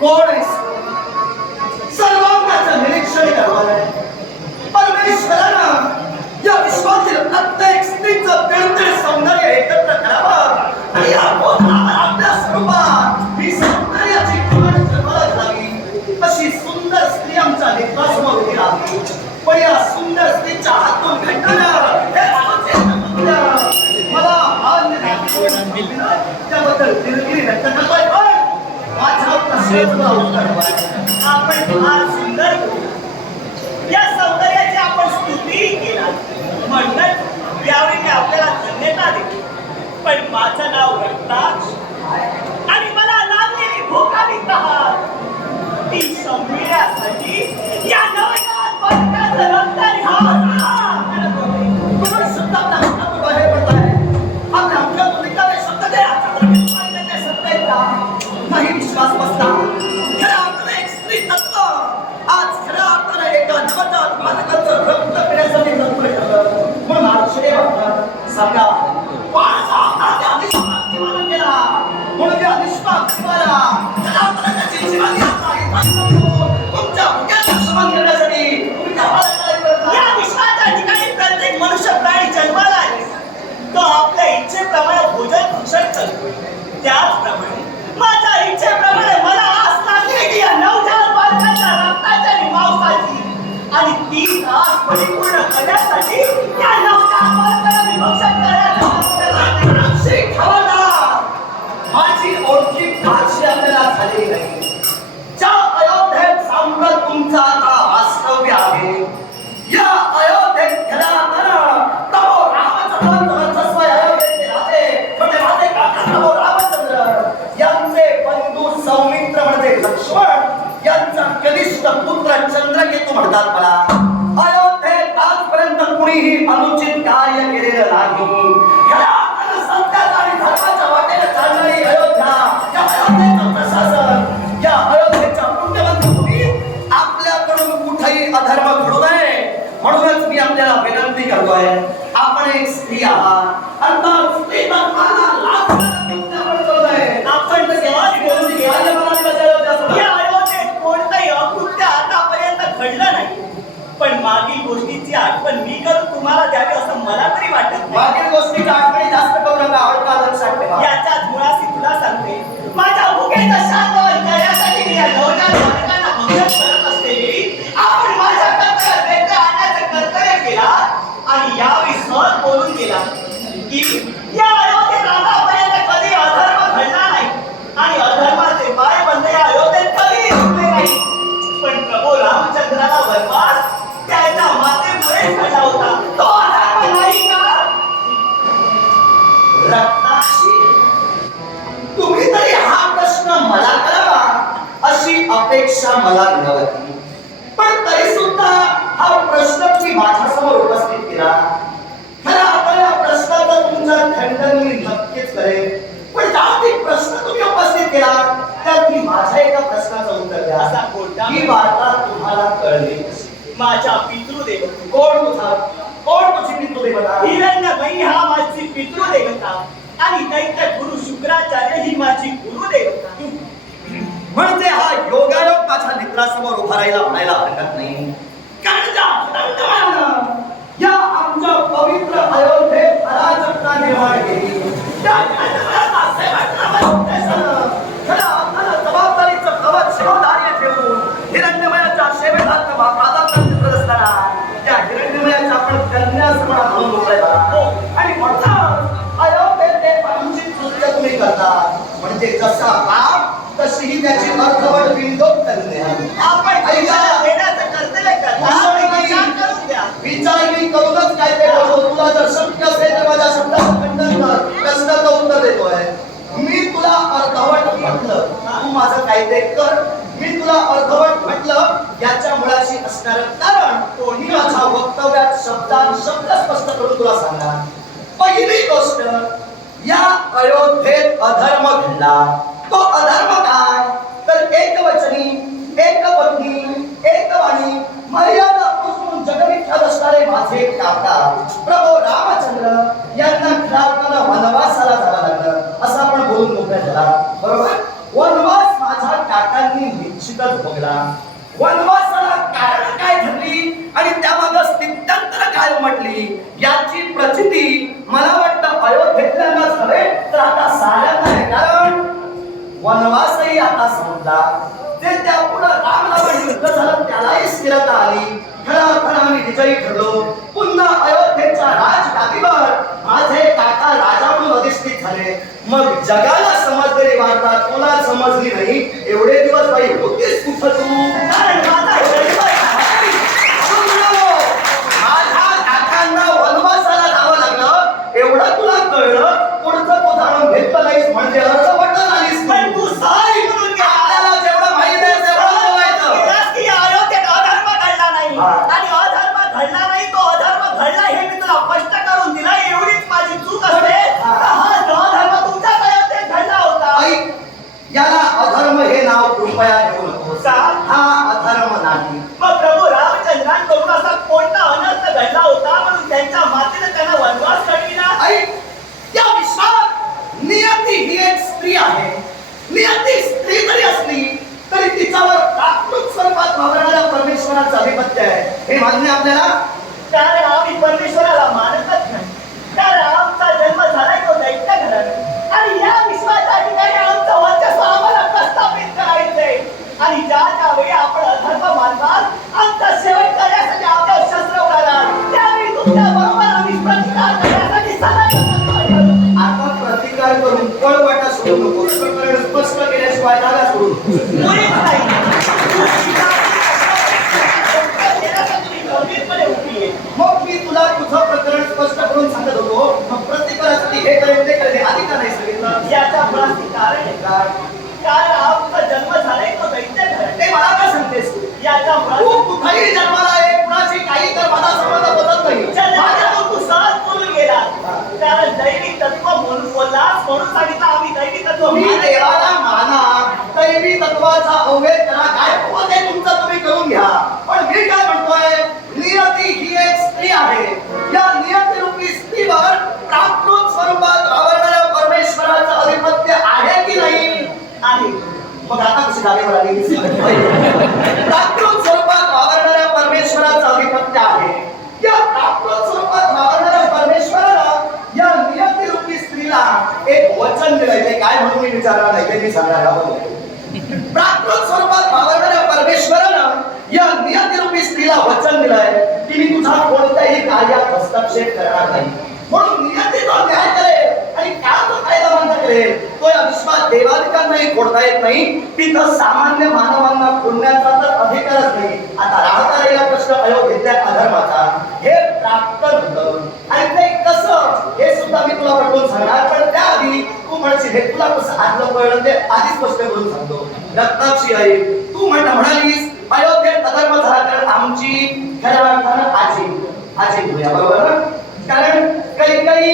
कोण आहेस सर्वांगाचं निरीक्षण करणार परमेश्वरानं या विश्वातील प्रत्येक स्त्रीचं तिळतिळ सौंदर्य एकत्र करावं आणि या बोधावर आपल्या स्वरूपात ही सौंदर्याची खण जन्माला घालावी. अशी सुंदर स्त्री आमच्या नेत्रासमोर उभी राहिली पण या सुंदर स्त्रीच्या हातून घडणारं हे अवचेतन मला मान्य नाही. त्याबद्दल दिलगिरी व्यक्त करतोय. पण माझ्या उत्तर आपण फार सुंदर या सौंदर्याची आपण स्तुतीही केला म्हणत यावेळी मी आपल्याला धन्यता देतो पण माझं नाव रक्ताक्ष आणि मला लागलेली भूक आणि तहान ती संपविण्यासाठी परिपूर्ण करण्यासाठी या नवजात बालकाला मी करण्याचा माझी ओळखी फारशी आपल्याला झालेली नाही. a não Thank you, Doctor. मला नव्हती पण तरी सुद्धा हा प्रश्न मी माझ्यासमोर उपस्थित केला. खरा आपण या प्रश्नाचं तुमचं खंडन मी नक्कीच करेन. पण जागतिक प्रश्न तुम्ही उपस्थित केला मी माझ्या एका प्रश्नाचं उत्तर द्या. असा कोणता? ही वार्ता तुम्हाला कळली. माझ्या पितृदेव कोण तुझा? कोण तुझी पितृदेवता? हिरण्यमयी हा माझी पितृदेवता. आणि दैत्य गुरु शुक्राचार्य ही माझी गुरुदेवता. म्हणजे हा योगायोग माझ्या मित्रासमोर उभा राहायला म्हणायला हरकत नाही. या आमच्या पवित्र अयोध्येत अराजकता निर्माण केली. त्या जबाबदारीचं कवच ठेवून हिरण्यमयाच्या प्राधान्य असताना त्या हिरण्यमयाच्या आपण कन्यासमोर म्हणून हो, आणि म्हणतात अयोध्येत ते कृत्य तुम्ही करता. म्हणजे जसा बाप तशीही त्याची अर्धवट बिंदोक कन्या आपण देण्याचं कर्तव्य करता अशा विचार मी करूनच काय ते तुला जर शक्य असेल तर माझ्या शब्दाचं खंडन कर. प्रश्नाचं उत्तर मी तुला अर्धवट म्हटलं तू माझं काय ते कर. मी तुला अर्धवट म्हटलं याच्या मुळाशी असणारं कारण कोणी माझ्या वक्तव्यात शब्दात शब्द स्पष्ट करून तुला सांगणार? पहिली गोष्ट या अयोध्येत अधर्म घडला. तो अधर्म वचनी एक बंदी एक वाणी मर्यादा पुसून जगविठ्ठल असणारे माझे काका प्रभू रामचंद्र यांना खिलावताना वनवासाला जावं लागलं. असं आपण बोलून मोकळ्या झाला बरोबर? वनवास माझ्या काकांनी निश्चितच भोगला. वनवासाला कारण काय ठरली? आणि त्यामागं स्थित्यंतर काय म्हटली याची प्रचिती मला वाटतं अयोध्येतल्या झाले तर आता साऱ्या वनवासही आता संपला ते त्या पुढं रामरावण युद्ध झालं त्यालाही स्थिरता आली. खळाखळा आम्ही विजयी ठरलो. पुन्हा अयोध्येच्या राजगादीवर माझे काका राजा म्हणून अधिष्ठित झाले. मग जगाला समजलेली वार्ता तुला समजली नाही? एवढे दिवस बाई होतीस कुठं तू? कारण माझा माझ्या काकांना वनवासाला जावं लागलं. एवढं तुला कळलं? पुढचं तू जाणून घेतलं नाहीस म्हणजे अर्थ झालीस पण तू तू सारी म्हणून गेला. आपल्याला जेवढं माहिती आहे तेवढं बोलायचं गेलास की या अयोध्येत अधर्म घडला नाही हा. आणि अधर्म घडला नाही तो अधर्म घडला हे मी तुला स्पष्ट करून दिला एवढीच माझी चूक असते हा. तर हा जो अधर्म तुमच्याच अयोध्येत घडला होता ऐक याला अधर्म हे नाव कृपया देऊ नकोस का? हा अधर्म नाही मग प्रभू रामचंद्रांकडून असा कोणता अनर्थ घडला होता म्हणून त्यांच्या मातेने त्यांना वनवास कळविला ऐक या विश्वात नियती ही एक स्त्री आहे नियती स्त्री जरी असली तरी तिच्यावर प्राकृत स्वरूपात वावरणाऱ्या परमेश्वराचं आधिपत्य मान्य आपल्याला कारण आम्ही परमेश्वराला मानतच नाही कारण आमचा जन्म झालाय तो दैत्य घरात आणि या विश्वाच्या ठिकाणी आमचं वर्चस्व आम्हाला प्रस्थापित करायचंय आणि ज्या आपण अधर्म मानणार आमचा शेवट करण्यासाठी शस्त्र त्यावेळी तुमच्या बरोबर आम्ही प्रतिकार करण्यासाठी सदा तत्पर ठरू. आता प्रतिकार करून पळवाटा नको स्पष्ट केल्याशिवाय जागा. मुळीच नाही. तू शिकार देण्यासाठी गंभीरपणे उभी आहे. मग मी तुला तुझं प्रकरण स्पष्ट करून सांगत होतो. मग हे करेल ते करेल आधी का नाही सांगितलं? याच्या मुळाशी कारण आहे काय? कारण आमचा जन्म झालाय तो दैत्य घरात ते मला का सांगतेस तू? याच्या तू मुळाशी कुठेही जन्माला आहे कुणाशी काही कर माझा संबंध बदलत नाही. माझ्या माझ्या तू सहज बोलून गेला. कारण दैविक तत्व म्हणून बोललास म्हणून सांगितलं आम्ही दैविक तत्व तुम्ही मानत देवाला माना दैवी तत्वाचा अवघेद करा मी सांगणार प्राकृत स्वरूपात वावरणाऱ्या परमेश्वरानं या नियतिरूपी स्त्रीला वचन दिलंय. की मी तुझा कोणत्याही कार्यात हस्तक्षेप करणार नाही. म्हणून नियती तो न्याय करेल आणि काय तो कायदा बंद करेल. तो या विश्वात देवाधिकांनाही खोडता येत नाही. तिथं सामान्य मानवांना फोडण्याचा तर अधिकारच नाही. आता राहता राहिला प्रश्न अयोध्येतल्या अधर्माचा. हे प्राप्त होतं. आणि ते कसं? हे सुद्धा मी तुला पटवून सांगणार पण त्याआधी म्हणशील हे तुला कसं आदलं कळलं ते आधी स्पष्ट करून सांगतो. रक्ताक्षी आई तू म्हण म्हणालीस अयोध्येत अधर्म झाला कारण आमची खऱ्या अर्थानं आजी आजी तुझ्या बरोबर कारण काही काही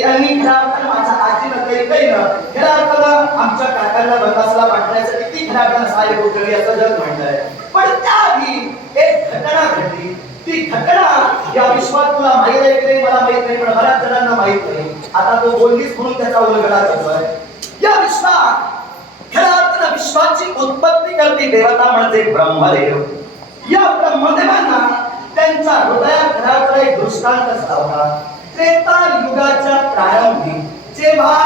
यांनी खऱ्या अर्थानं माझ्या आजीनं काही काही ना खऱ्या अर्थानं आमच्या काकांना बंदासला पाठवण्यासाठी ती खऱ्या अर्थानं सहाय्य होती असं जग म्हणलंय पण त्याआधी एक घटना घडली. ती घटना या विश्वात तुला माहीत आहे की नाही मला माहीत नाही पण बऱ्याच जणांना माहीत नाही आता तो बोललीच म्हणून त्याचा उलगडा करतोय या विश्वात खऱ्या अर्थानं विश्वाची उत्पत्ती करते देवता म्हणजे ब्रह्मदेव. या ब्रह्मदेवांना त्यांच्या हृदयात खऱ्या अर्थानं एक दृष्टांत सावला त्रेता युगाच्या प्रारंभी जेव्हा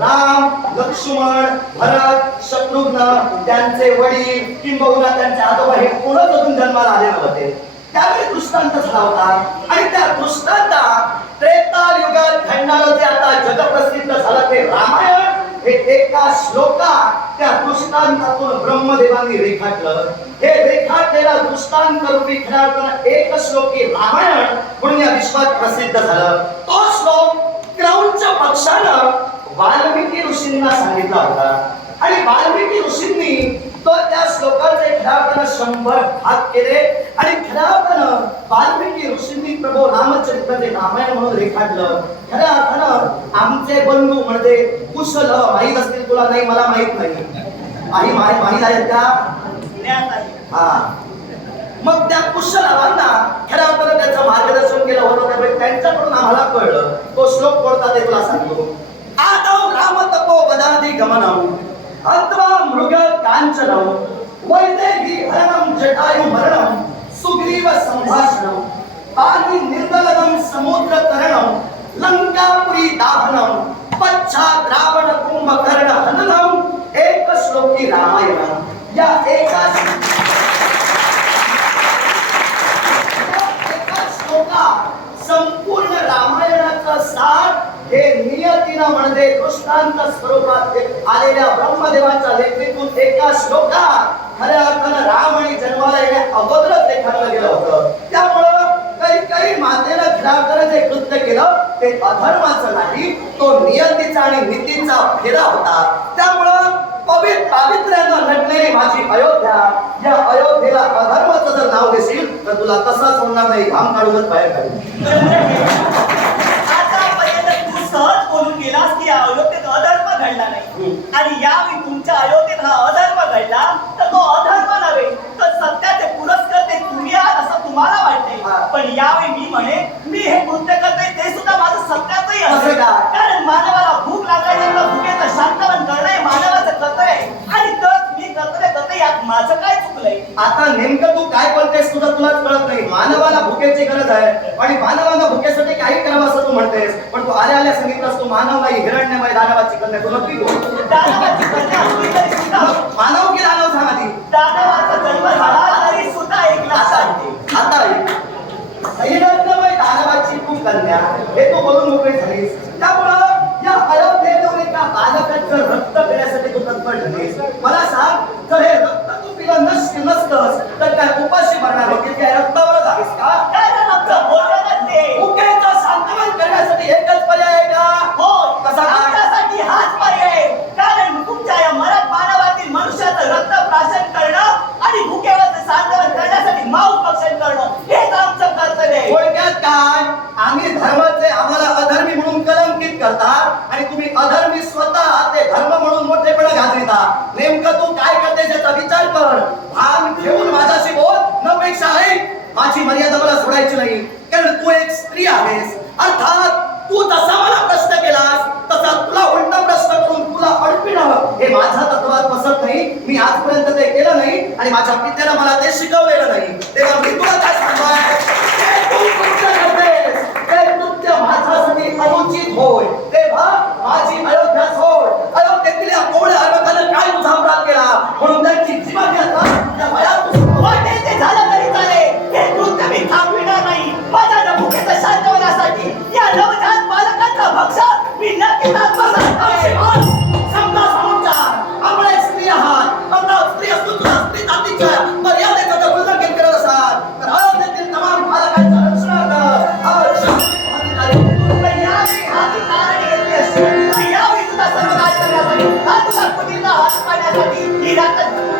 राम लक्ष्मण भरत शत्रुघ्न त्यांचे वडील किंबहुना त्यांचे आजोबा हे कोणच अजून जन्माला आलेले होते. त्यावेळी दृष्टांत झाला होता आणि त्या दृष्टांतात त्रेता युगात घडणारं जे आता जगप्रसिद्ध झालं ते रामायण हे एका श्लोकात त्या दृष्टांतातून ब्रह्मदेवांनी रेखाटलं. हे रेखाटलेला दृष्टांत रूपी खऱ्या अर्थानं एक श्लोकी रामायण म्हणून या विश्वात प्रसिद्ध झालं. तो श्लोक क्रौंच पक्षानं वाल्मिकी ऋषींना सांगितला होता. आणि वाल्मिकी ऋषींनी तो त्या श्लोकाचे खऱ्या शंभर भाग केले आणि खऱ्या वाल्मिकी ऋषींनी प्रभू रामचरित्राचे रामायण म्हणून रेखाटलं. खऱ्या अर्थानं आमचे बंधू म्हणजे कुशल माहीत असतील तुला नाही मला माहीत नाही. आई माहीत माहीत आहेत का? हा. मग त्या कुशलावांना खऱ्या अर्थानं त्याचं मार्गदर्शन केलं होतं त्यामुळे म्हणजे त्यांच्याकडून आम्हाला कळलं. तो श्लोक कोणता ते तुला सांगतो. आता राम तपो बदाधी गमनाऊ अथवा मृग कांचनम वैदेही हरणम जटायु मरणम सुग्रीव संभाषणम पाणी निर्दलनम समुद्र तरणम लंकापुरी दाहनम पश्चात रावण कुंभकर्ण हननम रामायण। या एका एका श्लोकात संपूर्ण रामायणाचा सार हे नियतीनं म्हणजे दृष्टांत स्वरूपात आलेल्या ब्रह्मदेवाच्या लेखणीतून एका श्लोकात खऱ्या अर्थानं राम आणि जन्माला येण्या अगोदरच रेखाटलं गेलं होतं. त्यामुळं काही काही मातेनं खिलाफकरं जे कृत्य केलं ते अधर्माचं नाही तो नियतीचा आणि नीतीचा फेरा होता. त्यामुळं पवित्र पावित्र्यानं नटलेली माझी अयोध्या या अयोध्येला अधर्माचं जर नाव देशील तर तुला तसाच होणार नाही घाम काढूनच बाहेर काढू गेलास की या अयोध्येत अधर्म घडला नाही. आणि यावेळी तुमच्या अयोध्येत हा अधर्म घडला तर तो अधर्म नव्हे तर सत्याचे पुरस्कार ते तुम्ही आहात असं तुम्हाला हा. वाटते पण यावेळी मी म्हणे मी हे कृत्य करते ते सुद्धा माझं सत्याचंही असं. असेल? कारण मानवाला भूक लागायची तर भुकेचं शांतवन करणं हे मानवाचं कर्तव्य आहे. आणि तर मी कर्तव्य करते यात माझं काय चुकलंय? आता नेमकं तू काय बोलतेस तुझं तुलाच कळत नाही. मानवाला भुकेची गरज आहे. आणि मानवानं भुकेसाठी काही करावं असं तू म्हणतेस. तू आल्या आल्या सांगितलंस तू मानव नाही हिरण्यमय दानवाची कन्या तू नक्की बोल दानवाची कन्या असली तरी सुद्धा मग मानव की दानव सांगा ती दानवाचा जन्म झाला तरी सुद्धा एक आता आता हिरण्यमय दानवाची तू कन्या हे तू बोलून मोकळी झालीस. त्यामुळं या अयोध्येतून एका बालकाचं रक्त पिण्यासाठी तू तत्पर झालीस मला सांग जर हे रक्त तू पिलं नस नसतंस तर काय उपाशी मरणार होती काय रक्तावरच आहेस का काय झालं आमचं भोजनच ते भुकेचं सांत्वन करण्यासाठी एकच पर्याय आहे का हो कसा काय? आमच्यासाठी हाच पर्याय आहे. कारण तुमच्या या मरण मानवातील मनुष्याचं रक्त प्राशन करणं आणि भुकेवरचं सांत्वन करण्यासाठी माऊ भक्षण करणं हेच आमचं कर्तव्य आहे थोडक्यात काय आम्ही धर्माचे आम्हाला अधर्मी म्हणून कलंकित करतात आणि तुम्ही अधर्मी स्वतः ते धर्म म्हणून मोठेपणा घालता नेमकं तू काय करते याचा विचार कर. भान ठेवून माझ्याशी बोल. न पेक्षा आहे. माझी मर्यादा मला सोडायची नाही. कारण तू एक स्त्री आहेस. अर्थात तू जसा मला प्रश्न केलास तसा तुला उलटा प्रश्न करून तुला अडपिणं हे माझ्या तत्वात बसत नाही. मी आजपर्यंत ते केलं नाही आणि माझ्या पित्याला मला ते शिकवलेलं नाही. तेव्हा मी तुला काय सांगतोय तू कृत्य करतेस ते कृत्य माझ्यासाठी 하나님 이 같은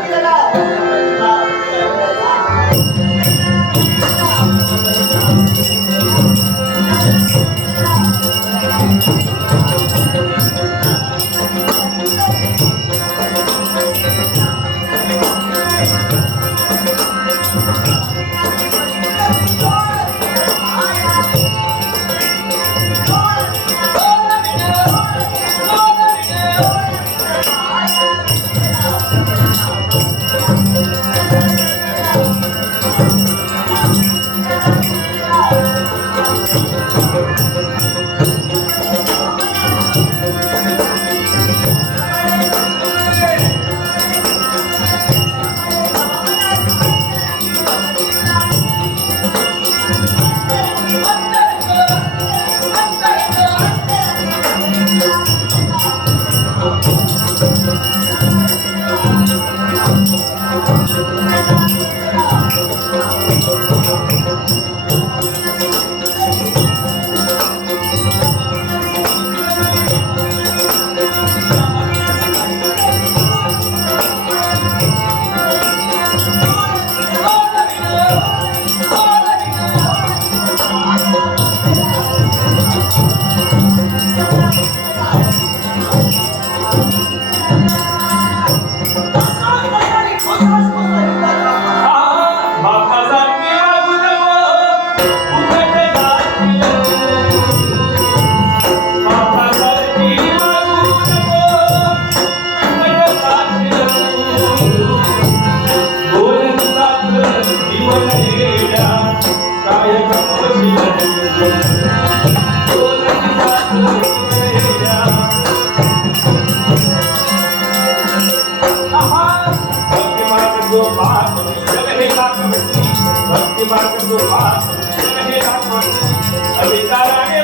Oh, you. भक्ति भक्ति मार्ग जो अविचाराने